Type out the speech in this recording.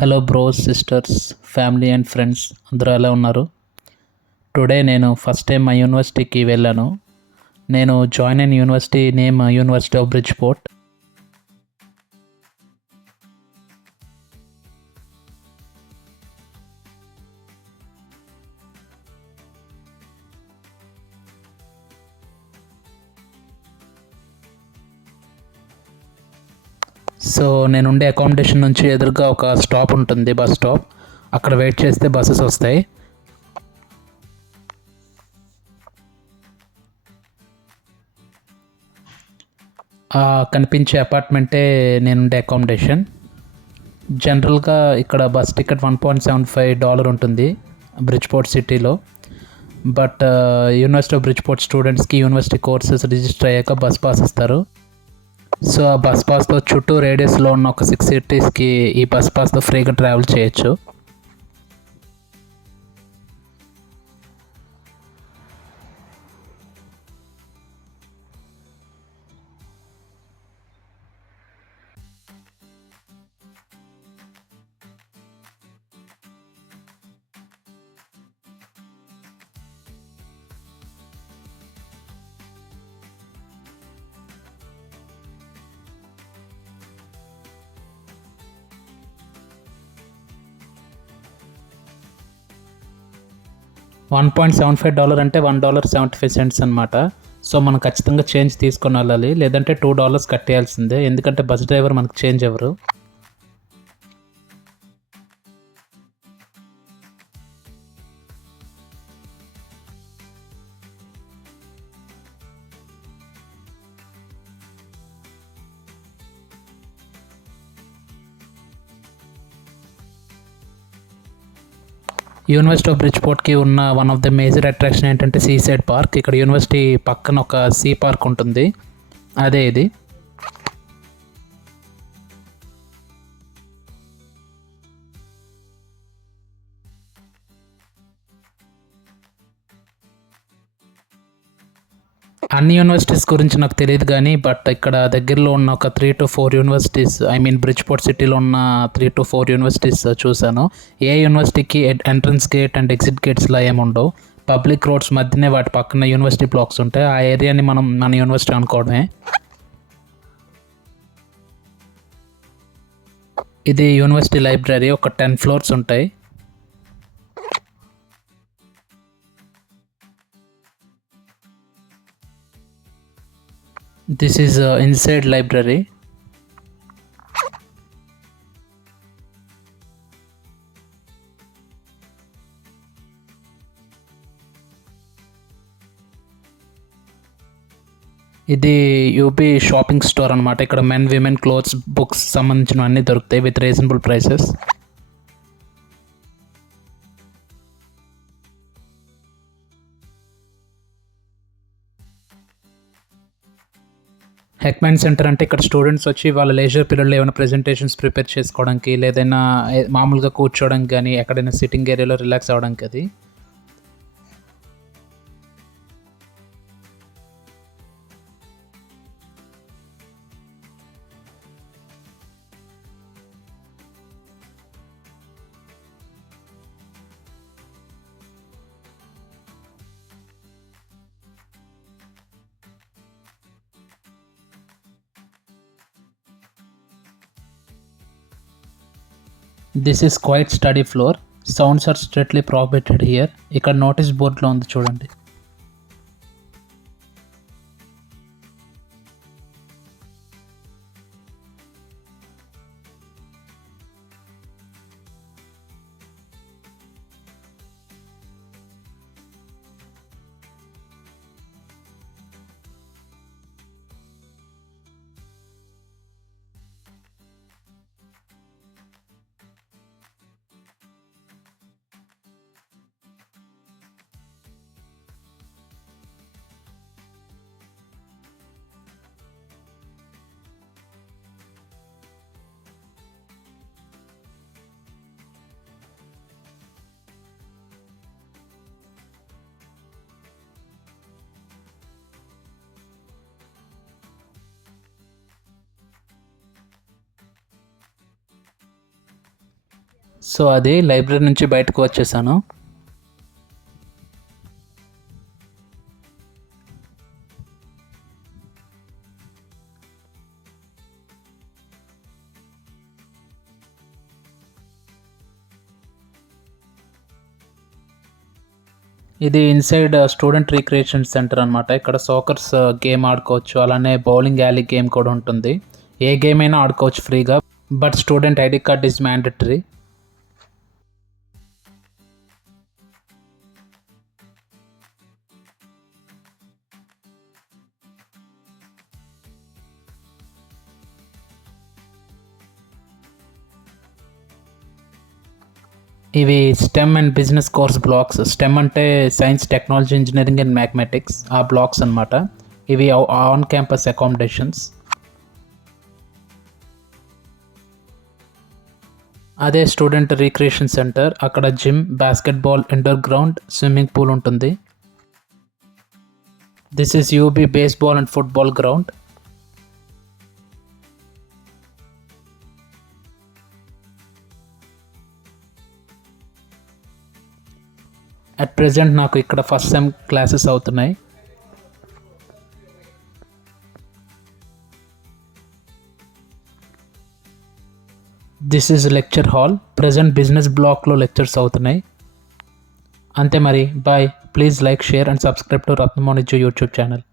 Hello bros sisters family and friends అందరూ ఎలా ఉన్నారు? టుడే నేను ఫస్ట్ టైం మా యూనివర్సిటీకి వెళ్ళాను. నేను జాయిన్ అయిన university name University of Bridgeport. So నేను ఉండే అకామిడేషన్ నుంచి ఎదురుగా ఒక స్టాప్ ఉంటుంది, బస్ స్టాప్. అక్కడ వెయిట్ చేస్తే బస్సెస్ వస్తాయి. కనిపించే అపార్ట్మెంటే నేనుండే అకామిడేషన్. జనరల్గా ఇక్కడ బస్ టికెట్ $1.75 ఉంటుంది బ్రిడ్జ్పోర్ట్ సిటీలో. బట్ యూనివర్సిటీ ఆఫ్ బ్రిడ్జ్పోర్ట్ స్టూడెంట్స్కి యూనివర్సిటీ కోర్సెస్ రిజిస్టర్ అయ్యాక బస్ పాస్ ఇస్తారు. సో ఆ బస్ పాస్తో చుట్టూ రేడియస్లో ఉన్న ఒక 6 సిటీస్కి ఈ బస్ పాస్తో ఫ్రీగా ట్రావెల్ చేయొచ్చు. $1.75 అంటే $1.75 అనమాట. సో మనం ఖచ్చితంగా చేంజ్ తీసుకొని వెళ్ళాలి, లేదంటే $2 కట్టేయాల్సిందే. ఎందుకంటే బస్ డ్రైవర్ మనకు చేంజ్ ఎవరు. యూనివర్సిటీ ఆఫ్ బ్రిడ్జ్పోర్ట్కి ఉన్న one of the major attraction ఏంటంటే సీసైడ్ పార్క్. ఇక్కడ యూనివర్సిటీ పక్కన ఒక సీ పార్క్ ఉంటుంది, అదే ఇది. అన్ని యూనివర్సిటీస్ గురించి నాకు తెలియదు కానీ, బట్ ఇక్కడ దగ్గరలో ఉన్న ఒక 3 to 4 యూనివర్సిటీస్, బ్రిడ్జ్పోర్ట్ సిటీలో ఉన్న 3 to 4 యూనివర్సిటీస్ చూశాను. ఏ యూనివర్సిటీకి ఎంట్రన్స్ గేట్ అండ్ ఎగ్జిట్ గేట్స్లా ఏముండవు. పబ్లిక్ రోడ్స్ మధ్యనే వాటి పక్కన యూనివర్సిటీ బ్లాక్స్ ఉంటాయి. ఆ ఏరియాని మనం మన యూనివర్సిటీ అనుకోవడమే. ఇది యూనివర్సిటీ లైబ్రరీ. ఒక 10 floors ఉంటాయి. This is inside library. ఇది యూబీ షాపింగ్ స్టోర్ అనమాట. ఇక్కడ మెన్ విమెన్ క్లోత్స్ బుక్స్ సంబంధించినవన్నీ దొరుకుతాయి విత్ రీజనబుల్ ప్రైసెస్. హెక్మెన్ సెంటర్ అంటే ఇక్కడ స్టూడెంట్స్ వచ్చి వాళ్ళ లేజర్ పీరియడ్లో ఏమైనా ప్రెజెంటేషన్స్ ప్రిపేర్ చేసుకోవడానికి, లేదైనా మామూలుగా కూర్చోవడానికి కానీ, ఎక్కడైనా సిట్టింగ్ ఏరియాలో రిలాక్స్ అవ్వడానికి అది. This is quiet study floor. Sounds are strictly prohibited here. ఇక్కడ నోటీస్ బోర్డులో ఉంది చూడండి. సో అది లైబ్రరీ నుంచి బయటకు వచ్చేసాను. ఇది ఇన్సైడ్ స్టూడెంట్ రిక్రియేషన్ సెంటర్ అనమాట. ఇక్కడ సాకర్స్ గేమ్ ఆడుకోవచ్చు, అలానే బౌలింగ్ యాలీ గేమ్ కూడా ఉంటుంది. ఏ గేమ్ అయినా ఆడుకోవచ్చు ఫ్రీగా, but student ID card is mandatory. ఇవి STEM and business course blocks. STEM అంటే science, technology, engineering and mathematics, ఆ బ్లాక్స్ అనమాట. ఇవి ఆన్ క్యాంపస్ అకామిడేషన్స్. అదే స్టూడెంట్ రిక్రియేషన్ సెంటర్. అక్కడ gym, basketball, indoor ground, swimming pool ఉంటుంది. This is UB baseball and football ground. At present నాకు ఇక్కడ first sem classes అవుతున్నాయి. This is lecture hall. Present business బ్లాక్లో lectures అవుతున్నాయి. అంతే మరి, bye. Please like, share and subscribe to రత్నమోనిజు YouTube channel.